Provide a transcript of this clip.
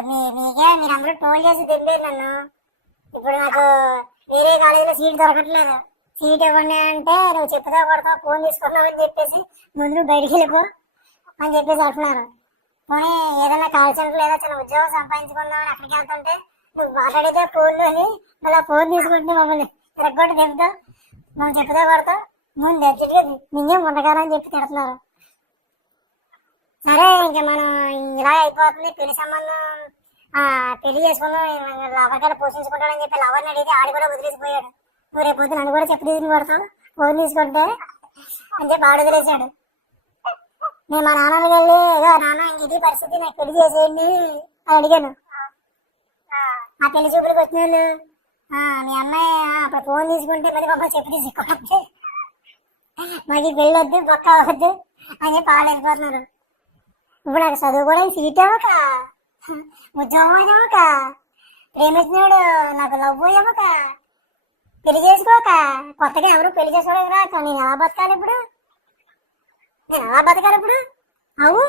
ఇప్పుడు మీకే మీరందరూ టోల్ చేసి తింటారు నన్ను. ఇప్పుడు నాకు వేరే కాలేజీలో సీట్ దొరకట్లేదు. సీట్ ఇవ్వండి అంటే నువ్వు చెప్పుదా కొడతావు, ఫోన్ తీసుకున్నావు అని చెప్పేసి ముందు నువ్వు బయటికి వెళ్ళిపో అని చెప్పేసి అంటున్నారు. పోనీ ఏదైనా కాల్ సెంటర్ లేదా చిన్న ఉద్యోగం సంపాదించుకుందామని అక్కడికి వెళ్తుంటే నువ్వు మాట్లాడితే ఫోన్లు అని మళ్ళీ ఫోన్ తీసుకుంటే మమ్మల్ని రెగ్గొట్టి తింటావు, మనం చెప్పుదా కొడతావు, ముందు ఎచ్చటిగా నిన్నేం ఉండగాలని చెప్పి తిడుతున్నారు. సరే ఇంకా మనం ఇలా అయిపోతుంది, పెళ్లి సంబంధం పెళ్లి చేసుకుందాం, లవర్ పోషించుకుంటాడని చెప్పి లవర్ని అడిగితే ఆడి కూడా వదిలేసిపోయాడు. నువ్వు రేపు పొద్దు నన్ను కూడా చెప్పు తీసుకుని కొడతావు ఫోన్ తీసుకుంటే అని చెప్పి ఆడు వదిలేసాడు. నేను మా నాన్నని వెళ్ళి ఏదో నాన్న ఇది పరిస్థితి, నాకు పెళ్లి చేసేయండి అని అడిగాను. ఆ పెళ్లి చూపులకు వచ్చిన వాళ్ళు మీ అమ్మాయి అప్పుడు ఫోన్ తీసుకుంటే మరి మమ్మల్ని చెప్పి తీసుకోవద్దు, మాకు పెళ్ళి వద్దు బొక్క అవ్వద్దు అని చెప్పి వాళ్ళు వెళ్ళిపోతున్నారు. ఇప్పుడు నాకు చదువుకోవడానికి సీట్ అవ్వక, ఉద్యోగం అవ్వక, ప్రేమించినాడు నాకు లవ్ అవ్వక, పెళ్లి చేసుకోక, కొత్తగా ఎవరు పెళ్లి చేసుకోవడానికి రాక నేను ఎలా బతకాలి ఇప్పుడు? అవు